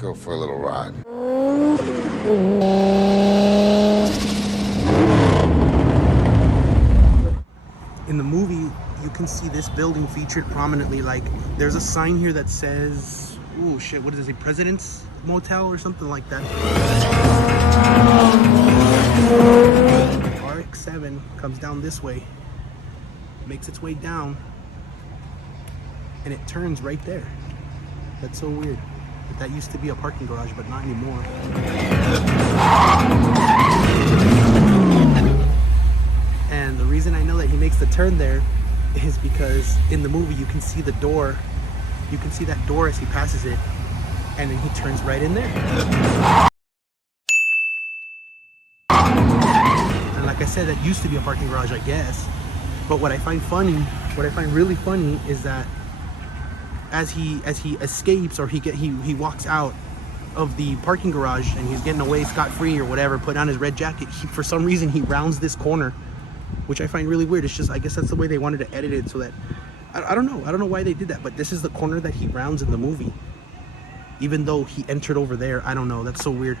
go for a little ride. In the movie, you can see this building featured prominently. Like, there's a sign here that says, oh shit, what does it say? President's Motel or something like that. RX-7 comes down this way, makes its way down, and it turns right there. That's so weird. But that used to be a parking garage, but not anymore. And the reason I know that he makes the turn there is because in the movie you can see the door. You can see that door as he passes it, and then he turns right in there. And like I said, that used to be a parking garage, I guess. But what I find really funny is that as he escapes, or he walks out of the parking garage and he's getting away scot-free or whatever, put on his red jacket, for some reason he rounds this corner, which I find really weird. It's just, I guess that's the way they wanted to edit it, so that I don't know why they did that, but this is the corner that he rounds in the movie, even though he entered over there. I don't know, that's so weird.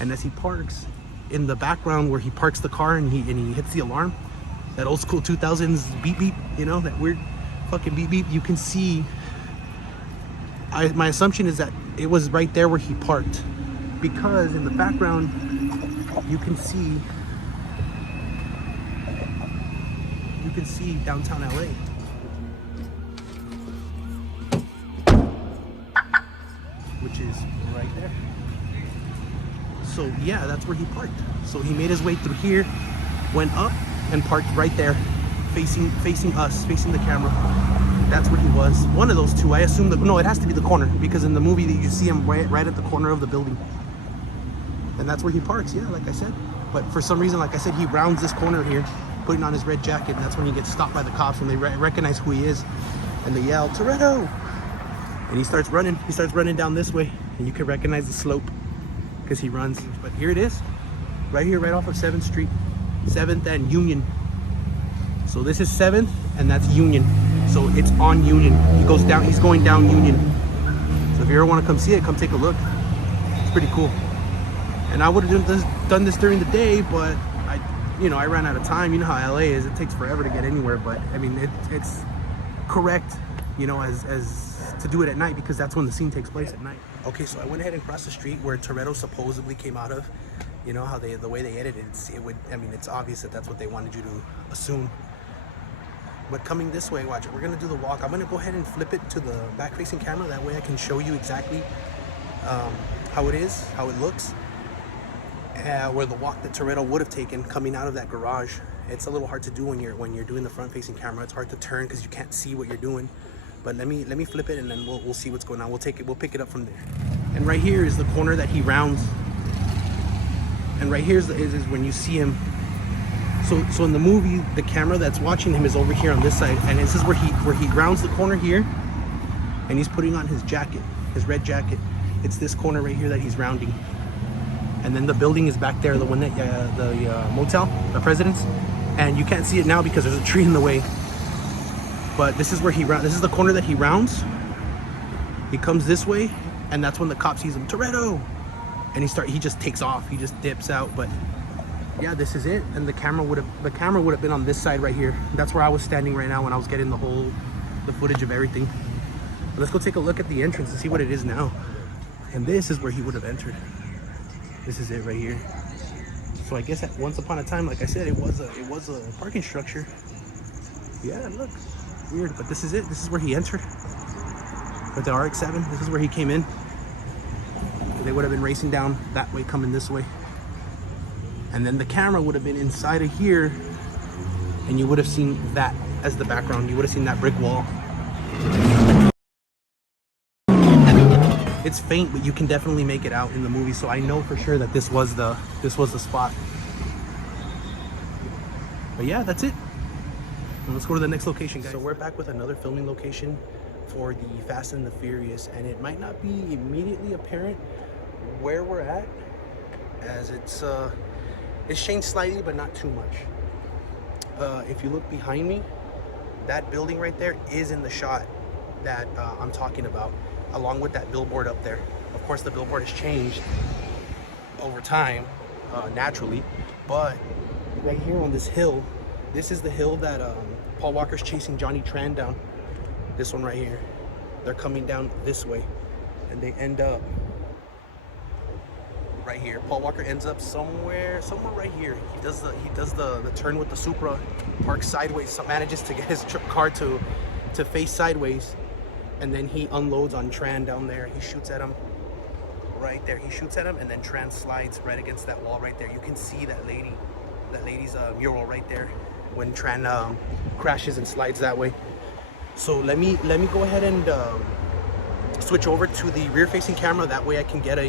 And as he parks, in the background where he parks the car and he hits the alarm, that old school 2000s beep beep, you know, that weird fucking beep beep, you can see, my assumption is that it was right there where he parked, because in the background you can see downtown LA. Which is right there. So yeah, that's where he parked. So he made his way through here, went up, and parked right there, facing us, facing the camera. That's where he was. One of those two. I assume that, no, it has to be the corner, because in the movie you see him right at the corner of the building. And that's where he parks, yeah, like I said. But for some reason, like I said, he rounds this corner here, putting on his red jacket, and that's when he gets stopped by the cops when they recognize who he is. And they yell, "Toretto!" And he starts running down this way, and you can recognize the slope because he runs. But here it is, right here, right off of 7th Street, 7th and Union. So this is 7th, and that's Union. So it's on Union. He's going down Union. So if you ever want to come see it, come take a look. It's pretty cool. And I would have done this during the day, but I ran out of time. You know how LA is, it takes forever to get anywhere. But I mean, it's correct, as to do it at night, because that's when the scene takes place, at night. Okay, so I went ahead and crossed the street where Toretto supposedly came out of. You know how the way they edited it, it's obvious that that's what they wanted you to assume. But coming this way, watch it, we're gonna do the walk. I'm gonna go ahead and flip it to the back-facing camera, that way I can show you exactly how it looks, where the walk that Toretto would have taken coming out of that garage. It's a little hard to do when you're doing the front-facing camera. It's hard to turn because you can't see what you're doing. But let me flip it, and then we'll see what's going on. We'll pick it up from there. And right here is the corner that he rounds. And right here is when you see him. So in the movie, the camera that's watching him is over here on this side, and this is where he rounds the corner here, and he's putting on his jacket, his red jacket. It's this corner right here that he's rounding. And then the building is back there, the one that the motel, the President's, and you can't see it now because there's a tree in the way. But this is where this is the corner that he rounds. He comes this way, and that's when the cop sees him, Toretto, and he just takes off. He just dips out. But yeah, this is it. And the camera would have been on this side right here. That's where I was standing right now when I was getting the footage of everything. But let's go take a look at the entrance and see what it is now. And this is where he would have entered. This is it right here. So I guess once upon a time, like I said, it was a parking structure. Yeah, look, weird, but this is it. This is where he entered with the RX-7. This is where he came in. They would have been racing down that way, coming this way. And then the camera would have been inside of here, and you would have seen that as the background. You would have seen that brick wall. It's faint, but you can definitely make it out in the movie, so I know for sure that this was the spot. But yeah, that's it. Now let's go to the next location, guys. So we're back with another filming location for the Fast and the Furious, and it might not be immediately apparent where we're at, as it's changed slightly, but not too much. if you look behind me, that building right there is in the shot that I'm talking about, along with that billboard up there. Of course, the billboard has changed over time, naturally, but right here on this hill, this is the hill that Paul Walker's chasing Johnny Tran down. This one right here. They're coming down this way, and they end up right here. Paul Walker ends up somewhere right here. He does the turn with the Supra, parks sideways, so manages to get his car to face sideways, and then he unloads on Tran down there. He shoots at him right there. He shoots at him, and then Tran slides right against that wall right there. You can see that lady's mural right there when Tran crashes and slides that way. So let me go ahead and switch over to the rear-facing camera. That way I can get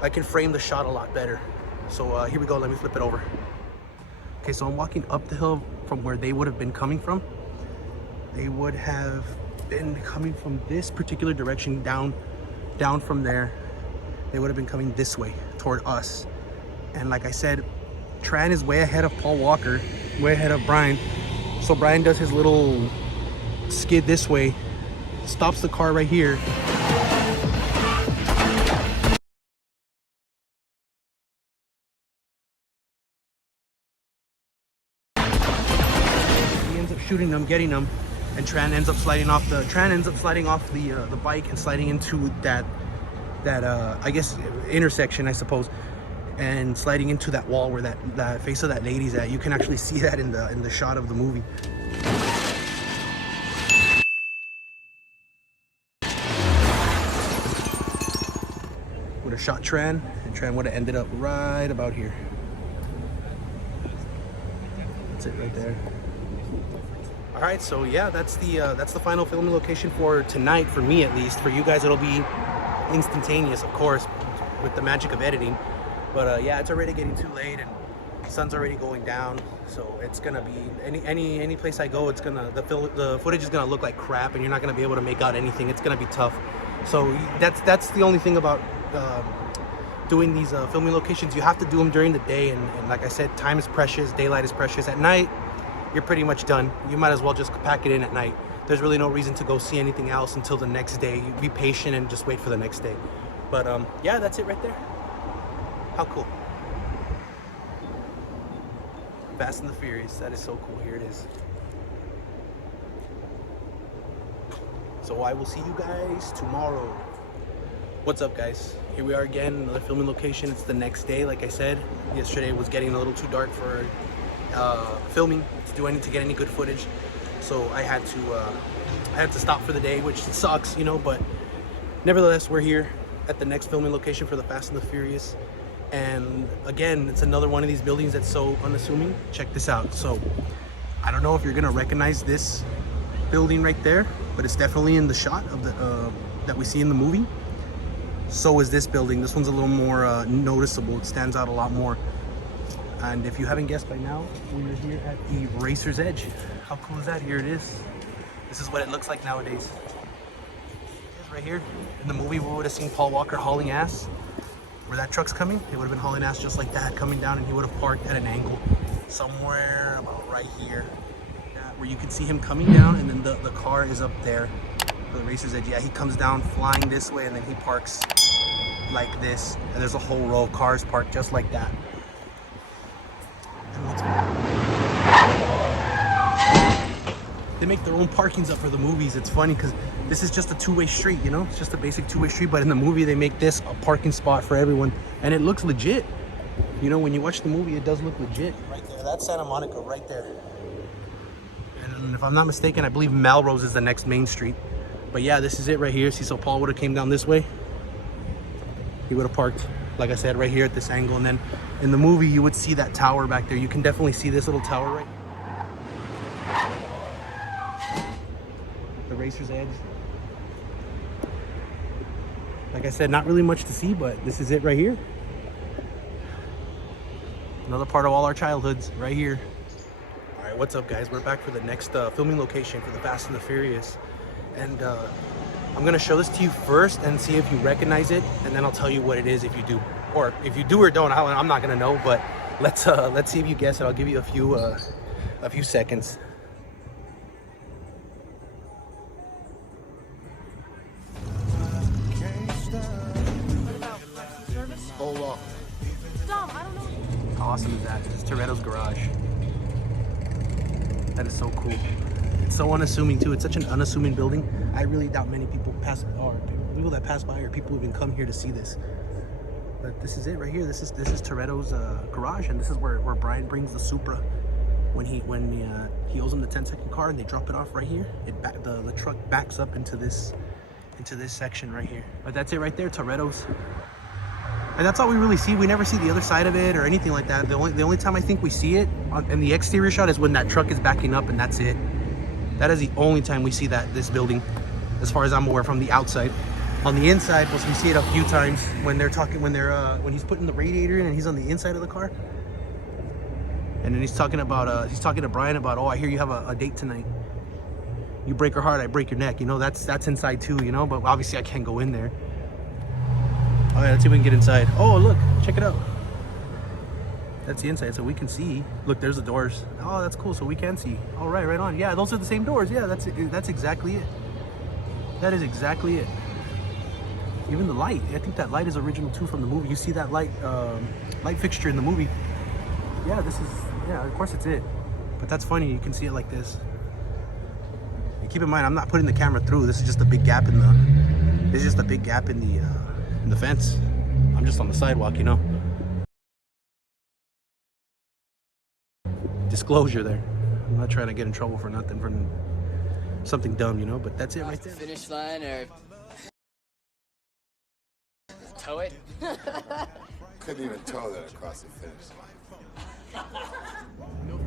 I can frame the shot a lot better. So here we go, let me flip it over. Okay, so I'm walking up the hill from where they would have been coming from. They would have been coming from this particular direction, down from there. They would have been coming this way toward us. And like I said, Tran is way ahead of Paul Walker, way ahead of Brynne. So Brynne does his little skid this way, stops the car right here. Shooting them, getting them, and Tran ends up sliding off the bike and sliding into that I guess intersection, I suppose, and sliding into that wall where that face of that lady's at. You can actually see that in the shot of the movie. Would have shot Tran, and Tran would have ended up right about here. That's it right there. All right, so yeah, that's the final filming location for tonight, for me at least. For you guys, it'll be instantaneous, of course, with the magic of editing. But yeah, it's already getting too late, and the sun's already going down. So it's gonna be any place I go, it's gonna the footage is gonna look like crap, and you're not gonna be able to make out anything. It's gonna be tough. So that's the only thing about doing these filming locations. You have to do them during the day, and like I said, time is precious, daylight is precious. At night, you're pretty much done. You might as well just pack it in at night. There's really no reason to go see anything else until the next day. You be patient and just wait for the next day. But yeah, that's it right there. How cool. Fast and the Furious, that is so cool. Here it is. So I will see you guys tomorrow. What's up, guys? Here we are again, another filming location. It's the next day. Like I said, yesterday was getting a little too dark for filming to get any good footage, so I had to stop for the day, which sucks, you know, but nevertheless, we're here at the next filming location for the Fast and the Furious. And again, it's another one of these buildings that's so unassuming. Check this out. So I don't know if you're gonna recognize this building right there, but it's definitely in the shot of the that we see in the movie. So is this building. This one's a little more noticeable. It stands out a lot more. And if you haven't guessed by now, we're here at the Racer's Edge. How cool is that? Here it is. This is what it looks like nowadays. It is right here. In the movie, we would have seen Paul Walker hauling ass. Where that truck's coming, it would have been hauling ass just like that, coming down, and he would have parked at an angle somewhere about right here. Yeah, where you can see him coming down, and then the car is up there. The Racer's Edge. Yeah, he comes down flying this way, and then he parks like this. And there's a whole row of cars parked just like that. They make their own parkings up for the movies. It's funny because this is just a two-way street, you know? It's just a basic two-way street, but in the movie they make this a parking spot for everyone, and it looks legit. You know, when you watch the movie, it does look legit. Right there, that's Santa Monica right there. And if I'm not mistaken, I believe Melrose is the next main street. But yeah, this is it right here. See, so Paul would have came down this way. He would have parked, like I said, right here at this angle, and then in the movie you would see that tower back there. You can definitely see this little tower right. The Racer's Edge. Like I said, not really much to see, but this is it right here. Another part of all our childhoods right here. All right, what's up, guys? We're back for the next filming location for the Fast and the Furious, and I'm gonna show this to you first and see if you recognize it, and then I'll tell you what it is if you do, or if you do or don't. I'm not gonna know, but let's see if you guess it. I'll give you a a few seconds. Hold on. Stop, I don't know. How awesome is that? This is Toretto's garage. That is so cool. It's so unassuming too. It's such an unassuming building. I really doubt many people people that pass by or people who even come here to see this. But this is it right here. This is Toretto's garage, and this is where Brian brings the Supra when he owes him the 10-second car, and they drop it off right here. The truck backs up into this section right here. But that's it right there, Toretto's. And that's all we really see. We never see the other side of it or anything like that. The only time I think we see it in the exterior shot is when that truck is backing up, and that's it. That is the only time we see this building, as far as I'm aware, from the outside. On the inside, we see it a few times when when he's putting the radiator in and he's on the inside of the car. And then he's talking to Brian about, oh, I hear you have a date tonight. You break her heart, I break your neck. You know, that's inside too, you know, but obviously I can't go in there. All right, let's see if we can get inside. Oh, look, check it out. That's the inside, so we can see. Look, there's the doors. Oh, that's cool, so we can see. All right, right on. Yeah, those are the same doors. Yeah, that's exactly it. That is exactly it. Even the light. I think that light is original too from the movie. You see that light fixture in the movie. Yeah, of course it's it. But that's funny, you can see it like this. And keep in mind, I'm not putting the camera through. This is just a big gap in the fence. I'm just on the sidewalk, you know. Disclosure there. I'm not trying to get in trouble for nothing, for something dumb, you know, but that's it right there. Finish line or tow it? Couldn't even tow that across the finish line.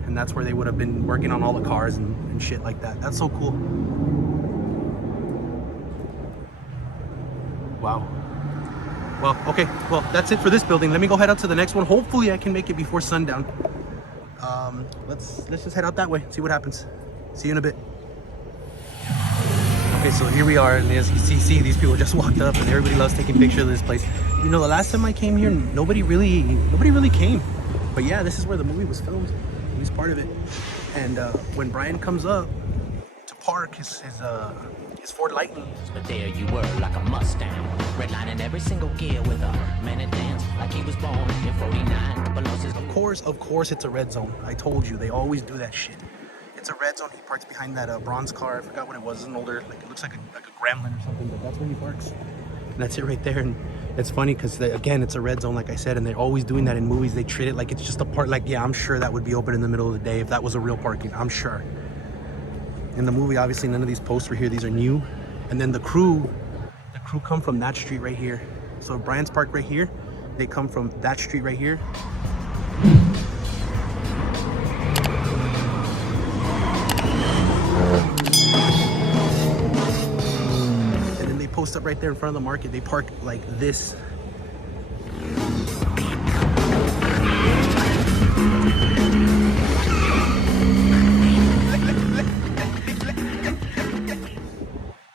And that's where they would have been working on all the cars and shit like that. That's so cool. Wow. Well, okay. Well, that's it for this building. Let me go head out to the next one. Hopefully I can make it before sundown. Let's just head out that way, see what happens. See you in a bit. Okay, so here we are, and as you see, these people just walked up, and everybody loves taking pictures of this place. You know, the last time I came here, nobody really came. But yeah, this is where the movie was filmed. He's part of it. And when Brian comes up to park his Ford Lightning. But there you were, like a Mustang, redlining every single gear with a man that danced like he was born in 49. Couple losses. Of course, it's a red zone. I told you, they always do that shit. It's a red zone. He parks behind that bronze car. I forgot what it was. It's an older, like, it looks like a Gremlin or something, but that's where he parks. And that's it right there. And it's funny because, again, it's a red zone, like I said, and they're always doing that in movies. They treat it like it's just a part. Like, yeah, I'm sure that would be open in the middle of the day if that was a real parking. I'm sure. In the movie, obviously, none of these posts were here. These are new. And then the crew come from that street right here. So Brian's parked right here. They come from that street right here. And then they post up right there in front of the market. They park like this.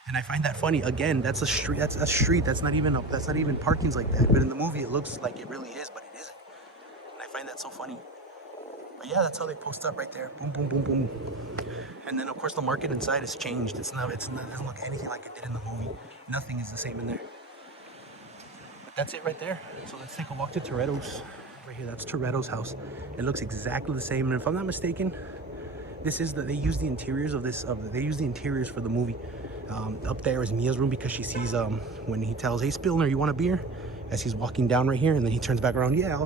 And I find that funny. Again, that's a street. That's not even parkings like that. But in the movie, it looks like it really is, but it isn't. And I find that so funny. But yeah, that's how they post up right there. Boom, boom, boom, boom. And then of course the market inside has changed. It doesn't look anything like it did in the movie. Nothing is the same in there. But that's it right there. So let's take a walk to Toretto's. Right here, that's Toretto's house. It looks exactly the same. And if I'm not mistaken, they use the interiors for the movie. Up there is Mia's room because she sees when he tells, hey Spillner, you want a beer? As he's walking down right here, and then he turns back around, yeah.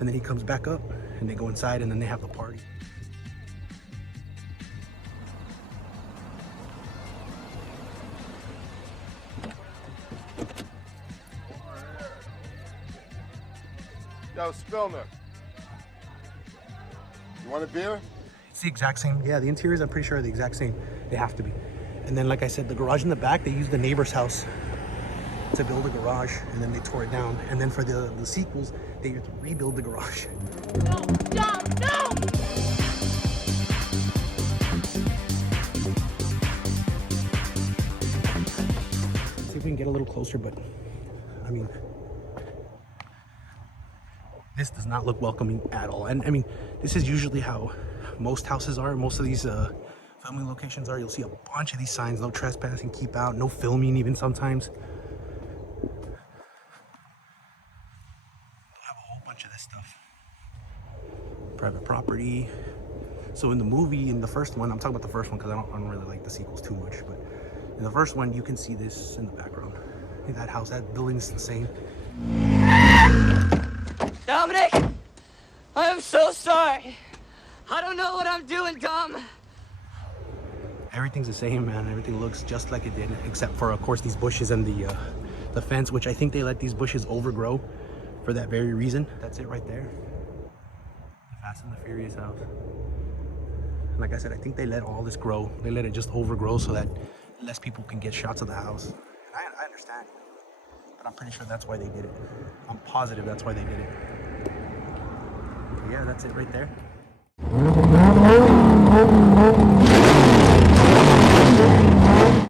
And then he comes back up, and they go inside, and then they have the party. Yo, Spillner. You want a beer? It's the exact same. Yeah, the interiors I'm pretty sure are the exact same. They have to be. And then, like I said, the garage in the back, they used the neighbor's house to build a garage, and then they tore it down. And then for the sequels, they used to rebuild the garage. No, no, no! See if we can get a little closer, but I mean, this does not look welcoming at all. And I mean, this is usually how most houses are, most of these filming locations are. You'll see a bunch of these signs: no trespassing, keep out, no filming even sometimes. They'll have a whole bunch of this stuff. Private property. So in the movie, in the first one, I'm talking about the first one because I don't really like the sequels too much, but in the first one, you can see this in the background. In that house, that building's the same. Dominic, I am so sorry. I don't know what I'm doing, Dom. Everything's the same, man. Everything looks just like it did, except for, of course, these bushes and the fence, which I think they let these bushes overgrow for that very reason. That's it right there. The Fast and the Furious house. And like I said, I think they let all this grow. They let it just overgrow so that less people can get shots of the house. And I understand, but I'm pretty sure that's why they did it. I'm positive that's why they did it. But yeah, that's it right there.